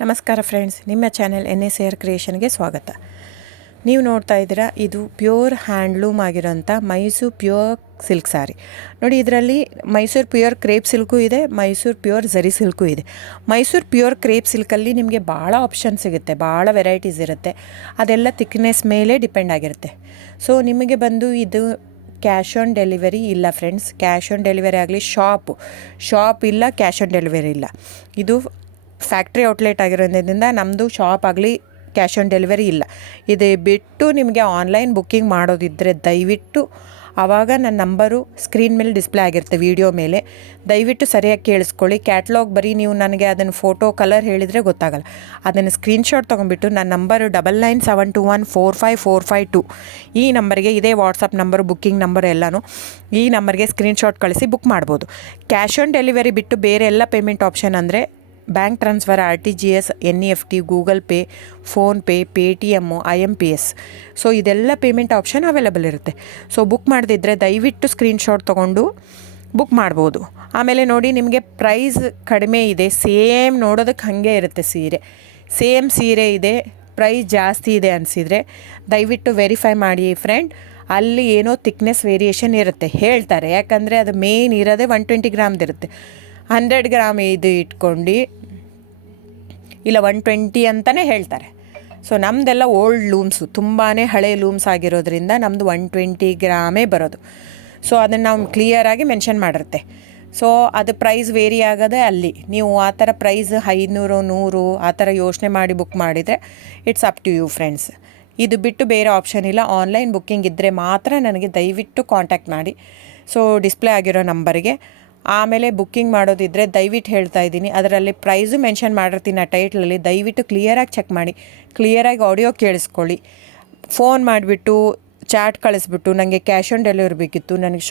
ನಮಸ್ಕಾರ ಫ್ರೆಂಡ್ಸ್, ನಿಮ್ಮ channel NSAR ಕ್ರಿಯೇಷನ್ಗೆ ಸ್ವಾಗತ. ನೀವು ನೋಡ್ತಾ ಇದ್ದೀರಾ, ಇದು ಪ್ಯೂರ್ ಹ್ಯಾಂಡ್ಲೂಮ್ ಆಗಿರೋಂಥ ಮೈಸೂರು ಪ್ಯೂರ್ ಸಿಲ್ಕ್ ಸ್ಯಾರಿ. ನೋಡಿ, ಇದರಲ್ಲಿ ಮೈಸೂರು ಪ್ಯೂರ್ ಕ್ರೇಪ್ ಸಿಲ್ಕು ಇದೆ, ಮೈಸೂರು ಪ್ಯೂರ್ ಝರಿ ಸಿಲ್ಕು ಇದೆ. ಮೈಸೂರು ಪ್ಯೂರ್ ಕ್ರೇಪ್ ಸಿಲ್ಕಲ್ಲಿ ನಿಮಗೆ ಭಾಳ ಆಪ್ಷನ್ ಸಿಗುತ್ತೆ, ಭಾಳ ವೆರೈಟೀಸ್ ಇರುತ್ತೆ. ಅದೆಲ್ಲ ಥಿಕ್ನೆಸ್ ಮೇಲೆ ಡಿಪೆಂಡ್ ಆಗಿರುತ್ತೆ. ಸೊ ನಿಮಗೆ ಬಂದು ಇದು ಕ್ಯಾಶ್ ಆನ್ ಡೆಲಿವರಿ ಇಲ್ಲ ಫ್ರೆಂಡ್ಸ್. ಕ್ಯಾಶ್ ಆನ್ ಡೆಲಿವರಿ ಆಗಲಿ, ಶಾಪ್ ಇಲ್ಲ, ಕ್ಯಾಶ್ ಆನ್ ಡೆಲಿವರಿ ಇಲ್ಲ. ಇದು ಫ್ಯಾಕ್ಟ್ರಿ ಔಟ್ಲೆಟ್ ಆಗಿರೋದ್ರಿಂದ ನಮ್ಮದು ಶಾಪ್ ಆಗಲಿ ಕ್ಯಾಶ್ ಆನ್ ಡೆಲಿವರಿ ಇಲ್ಲ. ಇದು ಬಿಟ್ಟು ನಿಮಗೆ ಆನ್ಲೈನ್ ಬುಕ್ಕಿಂಗ್ ಮಾಡೋದಿದ್ದರೆ ದಯವಿಟ್ಟು ಆವಾಗ ನನ್ನ ನಂಬರು ಸ್ಕ್ರೀನ್ ಮೇಲೆ ಡಿಸ್ಪ್ಲೇ ಆಗಿರುತ್ತೆ, ವಿಡಿಯೋ ಮೇಲೆ. ದಯವಿಟ್ಟು ಸರಿಯಾಗಿ ಕೇಳಿಸ್ಕೊಳ್ಳಿ. ಕ್ಯಾಟ್ಲಾಗ್ ಬರೀ ನೀವು ನನಗೆ ಅದನ್ನು ಫೋಟೋ ಕಲರ್ ಹೇಳಿದರೆ ಗೊತ್ತಾಗಲ್ಲ. ಅದನ್ನು ಸ್ಕ್ರೀನ್ಶಾಟ್ ತೊಗೊಂಡ್ಬಿಟ್ಟು ನನ್ನ ನಂಬರು 9972145452 ಈ ನಂಬರ್ಗೆ, ಇದೇ ವಾಟ್ಸಪ್ ನಂಬರು, ಬುಕ್ಕಿಂಗ್ ನಂಬರ್ ಎಲ್ಲನೂ ಈ ನಂಬರ್ಗೆ ಸ್ಕ್ರೀನ್ಶಾಟ್ ಕಳಿಸಿ ಬುಕ್ ಮಾಡ್ಬೋದು. ಕ್ಯಾಶ್ ಆನ್ ಡೆಲಿವರಿ ಬಿಟ್ಟು ಬೇರೆ ಎಲ್ಲ ಪೇಮೆಂಟ್ ಆಪ್ಷನ್ ಅಂದರೆ bank transfer, RTGS, NEFT, Google pay, PhonePe, Paytm, IMPS. So ಇದೆಲ್ಲ ಪೇಮೆಂಟ್ ಆಪ್ಷನ್ ಅವೈಲೇಬಲ್ ಇರುತ್ತೆ. ಸೊ ಬುಕ್ ಮಾಡದಿದ್ದರೆ ದಯವಿಟ್ಟು ಸ್ಕ್ರೀನ್ಶಾಟ್ ತೊಗೊಂಡು ಬುಕ್ ಮಾಡ್ಬೋದು. ಆಮೇಲೆ ನೋಡಿ, ನಿಮಗೆ ಪ್ರೈಸ್ ಕಡಿಮೆ ಇದೆ, ಸೇಮ್ ನೋಡೋದಕ್ಕೆ ಹಾಗೆ ಇರುತ್ತೆ ಸೇಮ್ ಸೀರೆ ಇದೆ, ಪ್ರೈಸ್ ಜಾಸ್ತಿ ಇದೆ ಅನಿಸಿದರೆ ದಯವಿಟ್ಟು ವೆರಿಫೈ ಮಾಡಿ ಫ್ರೆಂಡ್. ಅಲ್ಲಿ ಏನೋ ಥಿಕ್ನೆಸ್ ವೇರಿಯೇಷನ್ ಇರುತ್ತೆ ಹೇಳ್ತಾರೆ, ಯಾಕಂದರೆ ಅದು ಮೇನ್ ಇರೋದೇ 120 ಗ್ರಾಮ್ದಿರುತ್ತೆ. 100 ಗ್ರಾಮ್ ಇದು ಇಟ್ಕೊಂಡು ಇಲ್ಲ 120 ಅಂತಲೇ ಹೇಳ್ತಾರೆ. ಸೊ ನಮ್ಮದೆಲ್ಲ ಓಲ್ಡ್ ಲೂಮ್ಸು, ತುಂಬಾ ಹಳೆ ಲೂಮ್ಸ್ ಆಗಿರೋದ್ರಿಂದ ನಮ್ಮದು 120 ಗ್ರಾಮೇ ಬರೋದು. ಸೊ ಅದನ್ನು ನಾವು ಕ್ಲಿಯರಾಗಿ ಮೆನ್ಷನ್ ಮಾಡಿರುತ್ತೆ. ಸೊ ಅದು ಪ್ರೈಸ್ ವೇರಿ ಆಗೋದೇ ಅಲ್ಲಿ. ನೀವು ಆ ಥರ ಪ್ರೈಸ್ 500, 100 ಆ ಥರ ಯೋಚನೆ ಮಾಡಿ ಬುಕ್ ಮಾಡಿದರೆ it's up to you friends. ಇದು ಬಿಟ್ಟು ಬೇರೆ ಆಪ್ಷನ್ ಇಲ್ಲ. ಆನ್ಲೈನ್ ಬುಕ್ಕಿಂಗ್ ಇದ್ದರೆ ಮಾತ್ರ ನನಗೆ ದಯವಿಟ್ಟು ಕಾಂಟ್ಯಾಕ್ಟ್ ಮಾಡಿ. ಸೊ ಡಿಸ್ಪ್ಲೇ ಆಗಿರೋ ನಂಬರಿಗೆ. ಆಮೇಲೆ ಬುಕ್ಕಿಂಗ್ ಮಾಡೋದಿದ್ದರೆ ದಯವಿಟ್ಟು ಹೇಳ್ತಾ ಇದ್ದೀನಿ, ಅದರಲ್ಲಿ ಪ್ರೈಸು ಮೆನ್ಷನ್ ಮಾಡಿರ್ತೀನಿ ಆ ಟೈಟ್ಲಲ್ಲಿ. ದಯವಿಟ್ಟು ಕ್ಲಿಯರಾಗಿ ಚೆಕ್ ಮಾಡಿ, ಕ್ಲಿಯರಾಗಿ ಆಡಿಯೋ ಕೇಳಿಸ್ಕೊಳ್ಳಿ. ಫೋನ್ ಮಾಡಿಬಿಟ್ಟು ಚಾಟ್ ಕಳಿಸ್ಬಿಟ್ಟು ನನಗೆ ಕ್ಯಾಶ್ ಆನ್ ಡೆಲಿವರಿ ಬೇಕಿತ್ತು, ನನಗೆ